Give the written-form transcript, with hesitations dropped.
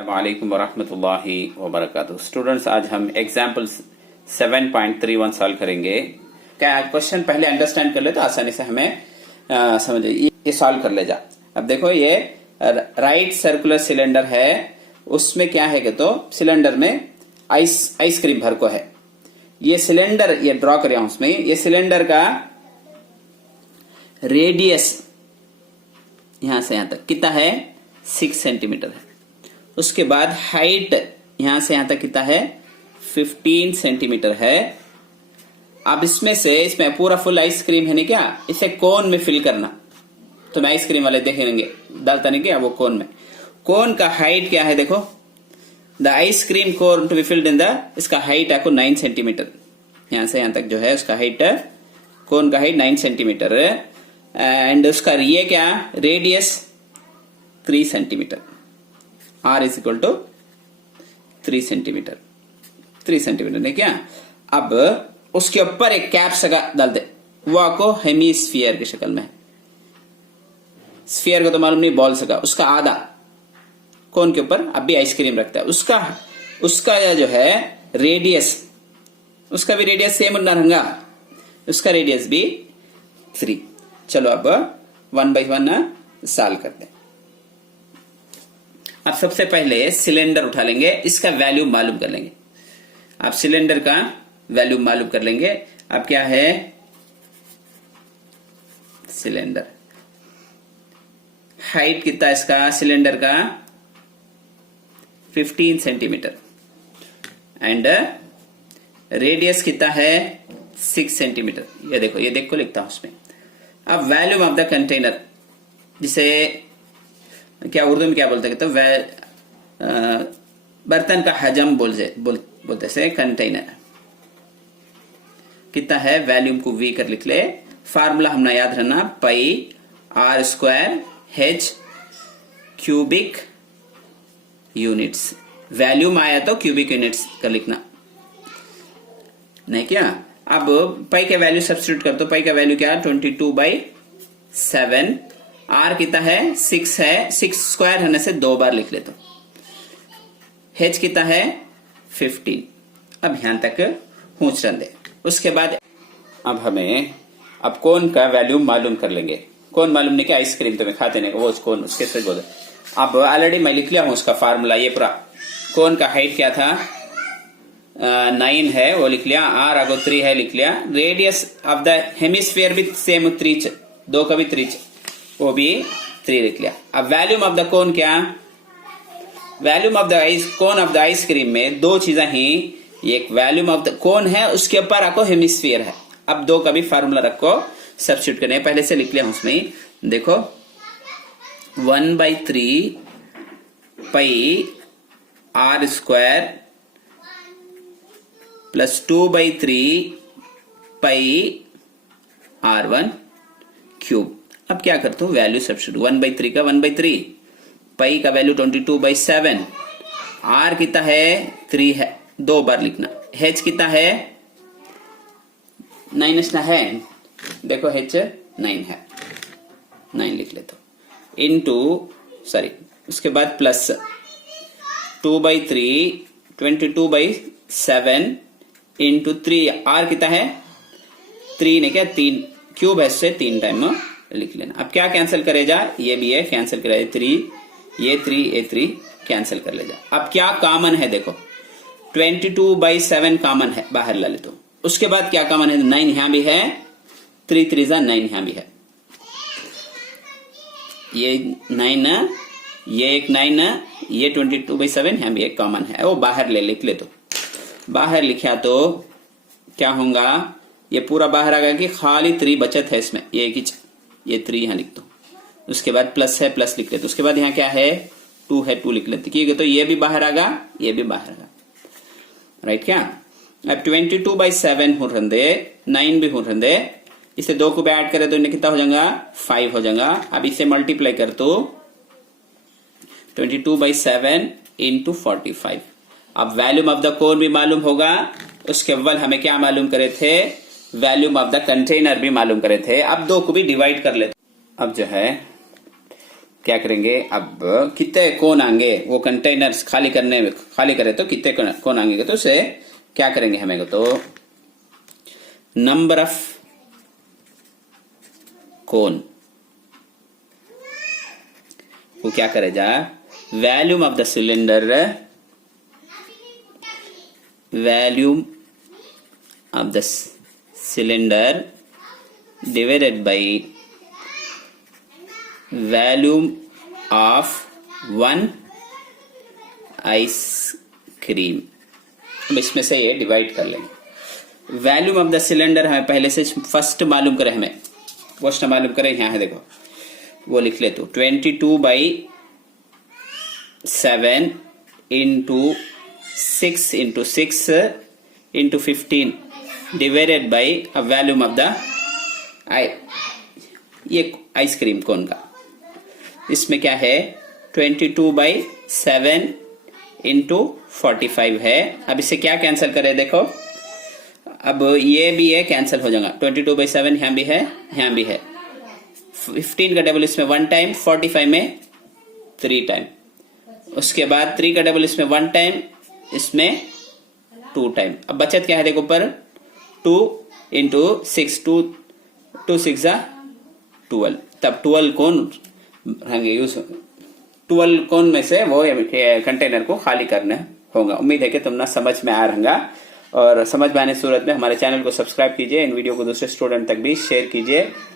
वालेकुम वरहमतुल्लाहि वबरकातुहू। स्टूडेंट्स, आज हम एग्जाम्पल 7.31 सॉल्व करेंगे। क्या क्वेश्चन पहले अंडरस्टैंड कर ले तो आसानी से हमें समझ ये सॉल्व कर ले जा। अब देखो, ये राइट सर्कुलर सिलेंडर है, उसमें क्या है कि तो सिलेंडर में आइसक्रीम भर को है। ये सिलेंडर ये ड्रॉ कर रहा हूं उसमें, ये सिलेंडर का रेडियस यहां से यहां तक कितना है 6 सेंटीमीटर है। उसके बाद हाइट यहां से यहां तक कितना है 15 सेंटीमीटर है। अब इसमें पूरा फुल आइसक्रीम है नहीं क्या, इसे कोन में फिल करना। तो मैं आइसक्रीम वाले देखेंगे डालता नहीं क्या वो कोन में। कोन का हाइट क्या है देखो, the ice cream cone to be filled in the, इसका हाइट आपको 9 सेंटीमीटर, यहां से यहां तक जो है उसका हाइट, कोन का हाइट 9 सेंटीमीटर एंड उसका ये क्या radius 3 centimetre. R is equal to 3 centimetre, 3 centimetre नहीं क्या। अब उसके ऊपर एक कैप सगा डाल दे, वो आपको हेमीस्फीयर की शक्ल में है। स्फीयर का तो मालूम नहीं, बॉल सगा, उसका आधा कोन के ऊपर अब भी आइसक्रीम रखता है। उसका जो है रेडियस, उसका भी रेडियस सेम रहेगा, उसका रेडियस भी 3। चलो अब 1 by 1 सॉल्व करते हैं। अब सबसे पहले सिलेंडर उठा लेंगे, इसका वैल्यू मालूम कर लेंगे। आप सिलेंडर का वैल्यू मालूम कर लेंगे। अब क्या है सिलेंडर, हाइट कितना इसका सिलेंडर का 15 सेंटीमीटर एंड रेडियस कितना है 6 सेंटीमीटर। ये देखो लिखता हूं उसमें। अब वॉल्यूम ऑफ द कंटेनर, जिसे क्या उर्दू में क्या बोलते हैं तो बर्तन का हजम बोलते से कंटेनर कितना है, वॉल्यूम को वी कर लिख ले। फार्मूला हमने याद रखना, pi are square h cubic units. Volume आया तो क्यूबिक यूनिट्स का लिखना नहीं क्या। अब पाई का वैल्यू सब्स्टिट्यूट कर, तो पाई का वैल्यू क्या 22/7। आर कितना है 6 है, 6 स्क्वायर होने से 2 बार लिख ले तो एच कितना है 15। अब यहां तक पूछ रहे। उसके बाद अब हमें अब कोन का वैल्यू मालूम कर लेंगे। कौन मालूम नहीं क्या, आइसक्रीम तो मैं खाते नहीं वो कौन उसके से बोले। अब ऑलरेडी मैं लिख लिया हूं उसका फार्मूला, ये पूरा कोन का हाइट क्या था 9 है वो लिख लिया, आर आगो 3 है लिख लिया। रेडियस ऑफ द हेमिस्फीयर भी सेम 3 2 का भी 3 वो भी 3 लिख लिया। अब वॉल्यूम ऑफ द कोन क्या, volume of the cone of the ice cream में दो चीजें ही, एक वॉल्यूम ऑफ द कोन है उसके ऊपर आपको हेमिस्फीयर है। अब 2 का भी फार्मूला रखो, सब्स्टिट्यूट करने पहले से लिख लिया हूं उसमें। देखो 1/3 pi are square plus 2/3 pi R1 cube. अब क्या करता हूं वैल्यू सब्स्टिट्यूट, 1/3 का 1/3, पाई का वैल्यू 22/7, आर कितना है 3 है 2 बार लिखना, एच कितना है 9 है, देखो एच 9 है 9 लिख ले तो इनटू उसके बाद प्लस 2/3 22/7 इंटू 3, आर कितना है 3 ने क्या 3 क्यूब है से 3 टाइम लिख लेना। अब क्या कैंसिल करे जा, ये भी है कैंसिल करे 3 ये 3 कैंसिल कर ले जा। अब क्या कॉमन है देखो 22/7 कॉमन है बाहर ला ले तो। उसके बाद क्या कॉमन है 9 यहां भी है, 3 3 9 यहां भी है, ये 9 ये एक 9 ये 22/7 यहां भी एक कॉमन है, वो बाहर लिख ले तो। बाहर लिखा तो क्या होगा, ये पूरा बाहर आ गया कि खाली 3 बचत है इसमें, ये 3 यहां लिख दो। उसके बाद प्लस है प्लस लिख लेते, उसके बाद यहाँ क्या है 2 है 2 लिख लेते, क्योंकि तो ये भी बाहर आगा ये भी बाहर आगा, राइट क्या। अब 22/7 हो रहे 9 भी हो रहे, इसे 2 को भी ऐड करे तो इन्हें कितना हो जाएगा 5 हो जाएगा। अब इसे मल्टीप्लाई कर तो 22/7 इंटू 45। अब वैल्यूम ऑफ द कोन भी मालूम होगा, उसके अव्वल हमें क्या मालूम करे थे वैल्यूम ऑफ द कंटेनर भी मालूम करे थे। अब 2 को भी डिवाइड कर लेते। अब जो है क्या करेंगे, अब कितने कोन आएंगे वो कंटेनर्स खाली करे तो कितने कोन आएंगे, तो उसे क्या करेंगे हमें, तो नंबर ऑफ कोन वो क्या करेगा, volume of the cylinder, volume of the cylinder divided by volume of one ice cream. अब इसमें से ये डिवाइड कर लेंगे। वॉल्यूम ऑफ द सिलेंडर हमें पहले से फर्स्ट मालूम करे, हमें फर्स्ट मालूम करे, यहाँ है देखो वो लिख ले, तो 22/7 into 6 into 6 into 15 divided by volume of the ये आइसक्रीम कोन का। इसमें क्या है 22/7 इंटू 45 है। अब इसे क्या कैंसिल करें, देखो अब ये भी है कैंसिल हो जाएगा, 22/7 यहाँ भी है, यहाँ भी है। 15 का डबल इसमें 1 टाइम, 45 में 3 टाइम, उसके बाद 3 का डबल इसमें 1 टाइम, इसमें 2 टाइम। अब बचत क्या है देखो ऊपर 2 इंटू 6, 2 6 12, तब 12 कोन यूज 12 कोन में से वो कंटेनर को खाली करना होगा। उम्मीद है कि तुम ना समझ में आ रहा, और समझ में आने सूरत में हमारे चैनल को सब्सक्राइब कीजिए, इन वीडियो को दूसरे स्टूडेंट तक भी शेयर कीजिए।